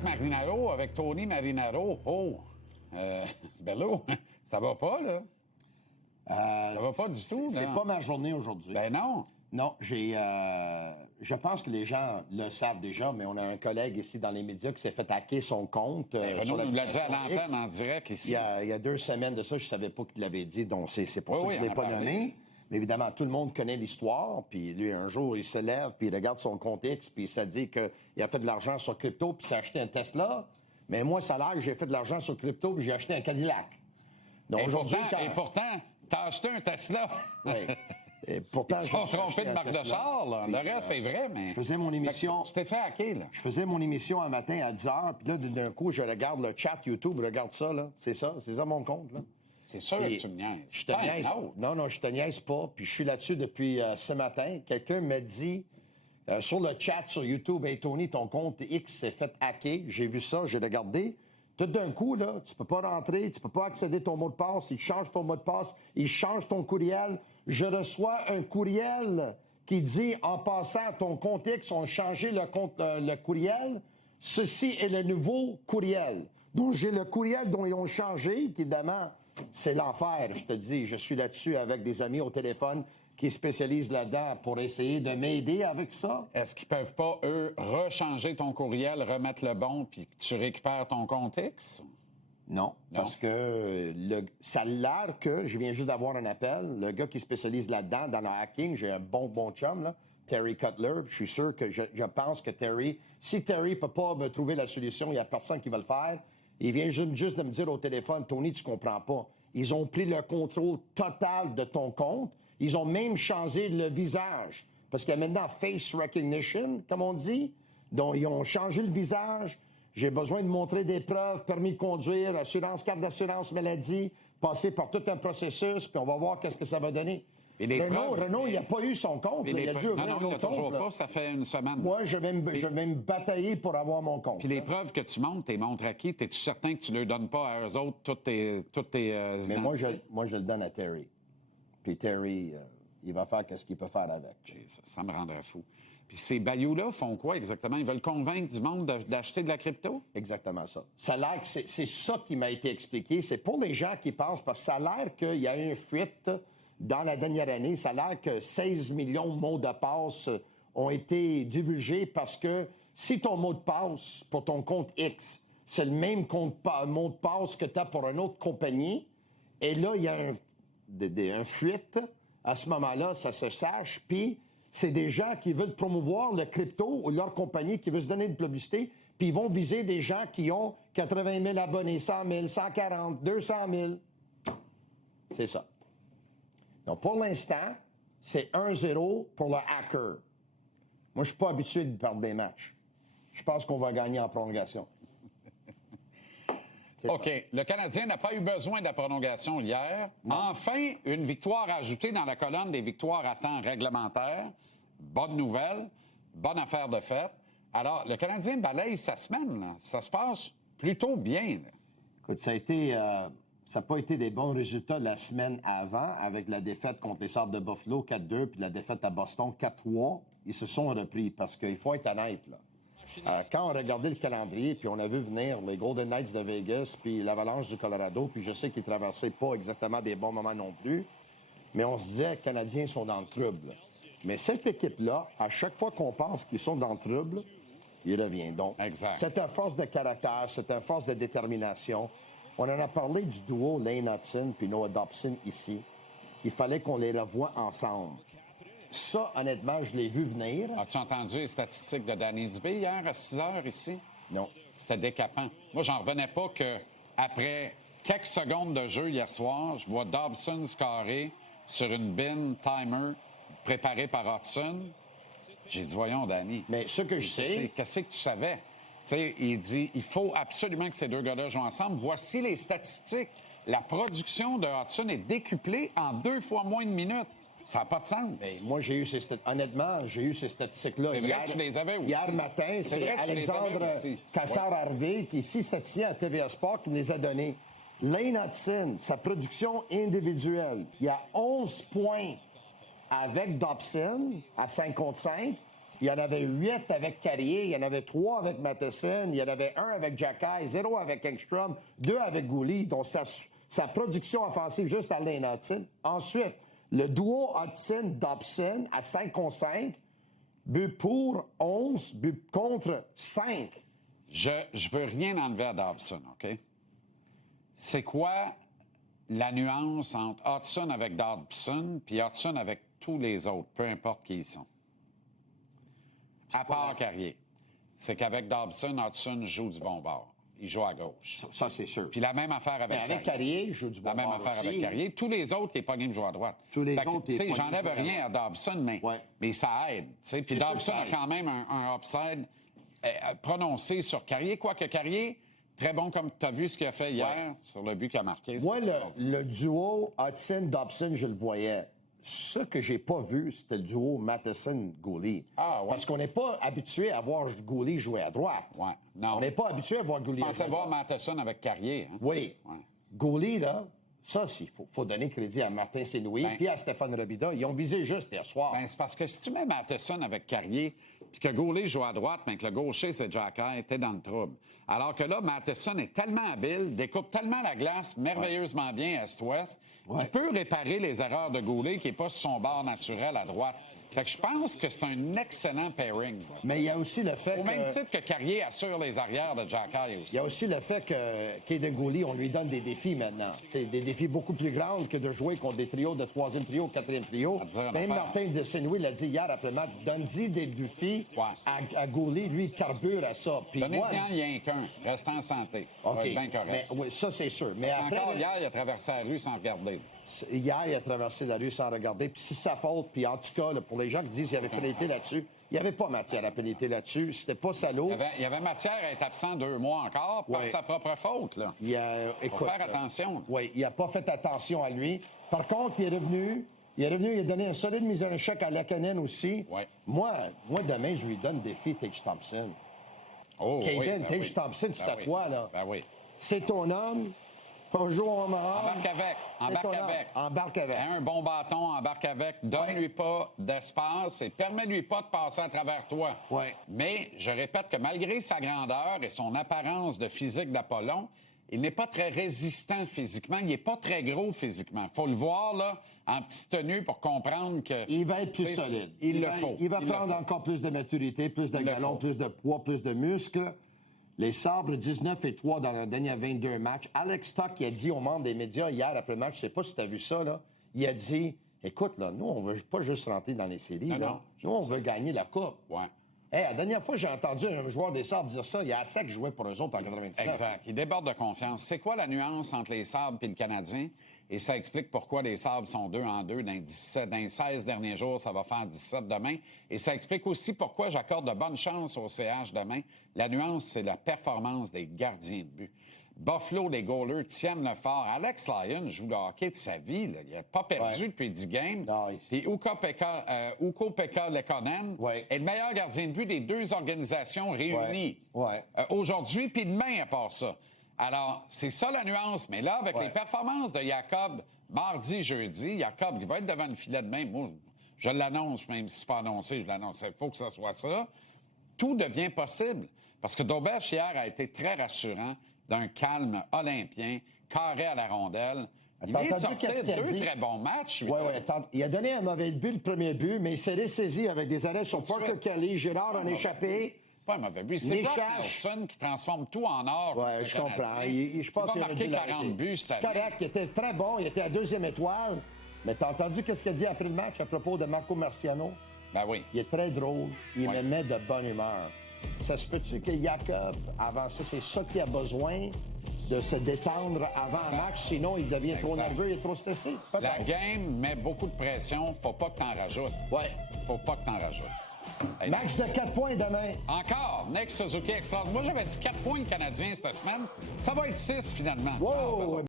avec Marinaro, avec Tony Marinaro. Bello, ça va pas, là? Ça va pas du tout, là. C'est pas ma journée aujourd'hui. Ben non. Non, je pense que les gens le savent déjà, mais on a un collègue ici dans les médias qui s'est fait hacker son compte. Renaud nous l'a dit à l'antenne en direct ici. Il y a 2 semaines de ça, je savais pas qu'il l'avait dit, donc c'est pour ça que je l'ai pas nommé. Mais évidemment, tout le monde connaît l'histoire, puis lui, un jour, il se lève, puis il regarde son compte X, puis ça dit qu'il a fait de l'argent sur crypto, puis il s'est acheté un Tesla. Mais moi, ça a l'air que j'ai fait de l'argent sur crypto, puis j'ai acheté un Cadillac. Donc Et pourtant, t'as acheté un Tesla. Oui. Et pourtant, ils sont trompés de marque de char, là. Le reste, c'est vrai, mais... Je faisais mon émission... Tu t'es fait hacker, là. Je faisais mon émission un matin à 10h, puis là, d'un coup, je regarde le chat YouTube, je regarde ça, là. C'est ça mon compte, là. C'est sûr que tu me niaises. Je te niaise. Non, je te niaise pas, puis je suis là-dessus depuis ce matin. Quelqu'un me dit sur le chat sur YouTube, « Hey, Tony, ton compte X s'est fait hacker. » J'ai vu ça, j'ai regardé. Tout d'un coup, là, tu peux pas rentrer, tu peux pas accéder à ton mot de passe, il change ton mot de passe, il change ton courriel. Je reçois un courriel qui dit, en passant à ton compte X, on a changé le courriel. Ceci est le nouveau courriel. Donc, j'ai le courriel dont ils ont changé, qui, évidemment, c'est l'enfer, je te dis. Je suis là-dessus avec des amis au téléphone qui spécialisent là-dedans pour essayer de m'aider avec ça. Est-ce qu'ils peuvent pas, eux, rechanger ton courriel, remettre le bon, puis que tu récupères ton compte X? Non, parce que ça a l'air que, je viens juste d'avoir un appel, le gars qui spécialise là-dedans, dans le hacking, j'ai un bon chum, là, Terry Cutler, je suis sûr que je pense que si Terry peut pas me trouver la solution, il y a personne qui va le faire. Il vient juste de me dire au téléphone, Tony, tu comprends pas. Ils ont pris le contrôle total de ton compte. Ils ont même changé le visage. Parce qu'il y a maintenant face recognition, comme on dit. Donc, ils ont changé le visage. J'ai besoin de montrer des preuves, permis de conduire, carte d'assurance maladie, passer par tout un processus, puis on va voir qu'est-ce que ça va donner. Renaud, il n'a pas eu son compte. Il a dû ouvrir nos comptes. Toujours pas, ça fait une semaine. Moi, je vais me batailler pour avoir mon compte. Puis les preuves que tu montres, t'es montres à qui? Es-tu certain que tu ne leur donnes pas à eux autres toutes tes Mais moi, je le donne à Terry. Puis Terry, il va faire ce qu'il peut faire avec. Ça me rendrait fou. Puis ces bayous-là font quoi exactement? Ils veulent convaincre du monde d'acheter de la crypto? Exactement ça. Ça a l'air que c'est ça qui m'a été expliqué. C'est pour les gens qui pensent, parce que ça a l'air qu'il y a eu une fuite dans la dernière année. Ça a l'air que 16 millions de mots de passe ont été divulgués parce que si ton mot de passe pour ton compte X, c'est le même mot de passe que tu as pour une autre compagnie, et là, il y a un fuite, à ce moment-là, ça se sache, puis c'est des gens qui veulent promouvoir le crypto ou leur compagnie qui veut se donner de publicité, puis ils vont viser des gens qui ont 80 000 abonnés, 100 000, 140, 200 000. C'est ça. Donc, pour l'instant, c'est 1-0 pour le hacker. Moi, je suis pas habitué de perdre des matchs. Je pense qu'on va gagner en prolongation. OK. Le Canadien n'a pas eu besoin de la prolongation hier. Non. Enfin, une victoire ajoutée dans la colonne des victoires à temps réglementaire. Bonne nouvelle. Bonne affaire de fête. Alors, le Canadien balaye sa semaine, là. Ça se passe plutôt bien, là. Écoute, ça n'a pas été des bons résultats la semaine avant, avec la défaite contre les Sabres de Buffalo 4-2, puis la défaite à Boston 4-3. Ils se sont repris, parce qu'il faut être honnête, là. Quand on regardait le calendrier, puis on a vu venir les Golden Knights de Vegas, puis l'Avalanche du Colorado, puis je sais qu'ils traversaient pas exactement des bons moments non plus, mais on se disait, les Canadiens sont dans le trouble. Mais cette équipe-là, à chaque fois qu'on pense qu'ils sont dans le trouble, ils reviennent. Donc, c'est une force de caractère, c'est une force de détermination. On en a parlé du duo Lane Hutson puis Noah Dobson ici, qu'il fallait qu'on les revoie ensemble. Ça, honnêtement, je l'ai vu venir. As-tu entendu les statistiques de Danny Dubé hier à 6 heures ici? Non. C'était décapant. Moi, j'en revenais pas qu'après quelques secondes de jeu hier soir, je vois Dobson scorer sur une bin timer préparée par Hudson. J'ai dit, voyons, Danny. Mais ce que je sais... Qu'est-ce que tu savais? Tu sais, il dit, il faut absolument que ces deux gars-là jouent ensemble. Voici les statistiques. La production de Hudson est décuplée en 2 fois moins de minutes. Ça n'a pas de sens. Mais moi, honnêtement, j'ai eu ces statistiques-là. C'est vrai que tu les avais aussi. Hier matin, c'est Alexandre Cassard-Harvey, qui est ici statisticien à TVA Sport, qui me les a donnés. Lane Hutson, sa production individuelle, il y a 11 points avec Dobson à 5 contre 5, Il y en avait 8 avec Carrier, il y en avait 3 avec Matheson, il y en avait 1 avec Jacky, 0 avec Engstrom, 2 avec Gouli, dont sa production offensive juste à Lane Hudson. Ensuite, le duo Hudson-Dobson à 5 contre 5, but pour 11, but contre 5. Je veux rien enlever à Dobson, OK? C'est quoi la nuance entre Hudson avec Dobson puis Hudson avec tous les autres, peu importe qui ils sont? À part Carrier. C'est qu'avec Dobson, Hudson joue du bon bord. Il joue à gauche. Ça, c'est sûr. Puis la même affaire avec Carrier. Carrier, il joue du bon bord. La même affaire aussi. avec Carrier. Tous les autres, il n'est pas game de jouer à droite. Tous les autres, il est pas j'enlève game de jouer rien à Dobson, mais ça aide. Puis C'est Dobson sûr, ça a quand même un upside prononcé sur Carrier. Quoique Carrier, très bon comme tu as vu ce qu'il a fait hier sur le but qu'il a marqué. Moi, le duo Hudson-Dobson, je le voyais. Ce que j'ai pas vu, c'était le duo Matheson-Gouli. Ah, ouais. Parce qu'on n'est pas habitué à voir Gouli jouer à droite. Ouais, non. On n'est pas habitué à voir Gouli Je jouer pensais à voir droite. Matheson avec Carrier. Hein? Oui. Ouais. Gouli, là, ça, il faut donner crédit à Martin Saint-Louis et à Stéphane Robida. Ils ont visé juste hier soir. Ben, c'est parce que si tu mets Matheson avec Carrier, puis que Goulet joue à droite, mais que le gaucher, c'est Jacky, t'es dans le trouble. Alors que là, Matheson est tellement habile, découpe tellement la glace merveilleusement bien est-ouest, qu'il peut réparer les erreurs de Goulet qui n'est pas sur son bord naturel à droite. Fait que je pense que c'est un excellent pairing. Mais il y a aussi le fait Au même titre que Carrier assure les arrières de Jacky aussi. Il y a aussi le fait que Kaden Gouli, on lui donne des défis maintenant. T'sais, des défis beaucoup plus grands que de jouer contre des trios de 3e trio, 4e trio. Même Martin de Saint-Louis l'a dit hier après le match, donne-y des défis à Gouli. Lui, il carbure à ça. Donnez-y rien qu'un. Reste en santé. OK. Va être bien correct. Oui, ça, c'est sûr. Mais après, encore hier, il a traversé la rue sans regarder. Hier, il a traversé la rue sans regarder. Puis c'est sa faute. Puis en tout cas, là, pour les gens qui disent qu'il y avait pénalité là-dessus, il n'y avait pas matière à pénalité là-dessus. C'était pas salaud. Il y avait matière à être absent 2 mois encore par sa propre faute. Là. Faut faire attention. Oui, il n'a pas fait attention à lui. Par contre, il est revenu. Il a donné un solide mise en échec à Lekanen aussi. Ouais. Moi, demain, je lui donne défi Tage Thompson. Oh, Caden, Tage Thompson, c'est à toi, là. Ben oui. C'est ton homme. On joue en Embarque avec. Embarque avec. Un bon bâton, embarque avec. Donne-lui pas d'espace et permets-lui pas de passer à travers toi. Ouais. Mais je répète que malgré sa grandeur et son apparence de physique d'Apollon, il n'est pas très résistant physiquement. Il n'est pas très gros physiquement. Il faut le voir là, en petite tenue pour comprendre que... Il va être plus solide. Il le faut. Il va prendre encore plus de maturité, plus de galon, plus de poids, plus de muscles. Les Sabres, 19-3 dans les derniers 22 matchs. Alex Tuck, il a dit aux membres des médias hier après le match, je sais pas si tu as vu ça, là, il a dit, écoute, là, nous, on veut pas juste rentrer dans les séries. Non. Nous, on veut gagner la Coupe. Ouais. Hey, la dernière fois, j'ai entendu un joueur des Sabres dire ça. Il y a assez qui jouait pour eux autres en 99. Exact. Il déborde de confiance. C'est quoi la nuance entre les Sabres et le Canadien? Et ça explique pourquoi les Sabres sont 2-2 dans les 16 derniers jours. Ça va faire 17 demain. Et ça explique aussi pourquoi j'accorde de bonnes chances au CH demain. La nuance, c'est la performance des gardiens de but. Buffalo, les goalers tiennent le fort. Alex Lyon joue le hockey de sa vie. Là. Il n'a pas perdu depuis 10 games. Puis Ukko-Pekka Lekkonen est le meilleur gardien de but des deux organisations réunies. Aujourd'hui, puis demain, à part ça. Alors, c'est ça la nuance. Mais là, avec les performances de Jacob mardi, jeudi, Jacob, il va être devant le filet demain. Moi, je l'annonce, même si ce n'est pas annoncé, je l'annonce. Il faut que ça soit ça. Tout devient possible. Parce que Dauberge, hier, a été très rassurant d'un calme olympien, carré à la rondelle. Il vient de sortir deux très bons matchs. Il a donné un mauvais but, le premier but, mais il s'est ressaisi avec des arrêts sur Parker Kelly, Gérard en échappé. Pas un mauvais but. C'est Brock Nelson qui transforme tout en or. Oui, je comprends. Je pense qu'il a marqué 40 buts cette année. C'est correct, il était très bon, il était à 2e étoile. Mais t'as entendu qu'est-ce qu'il a dit après le match à propos de Marco Marciano? Ben oui. Il est très drôle, il me met de bonne humeur. Ça se peut-tu que Jacob, avant ça, c'est ça qu'il a besoin, de se détendre avant un match, sinon il devient trop nerveux et trop stressé? La game met beaucoup de pression, faut pas que t'en rajoutes. Faut pas que t'en rajoutes. Hey, match de 4 points demain. Encore, Nick Suzuki explose. Moi, j'avais dit 4 points le Canadien cette semaine. Ça va être 6 finalement. Wow!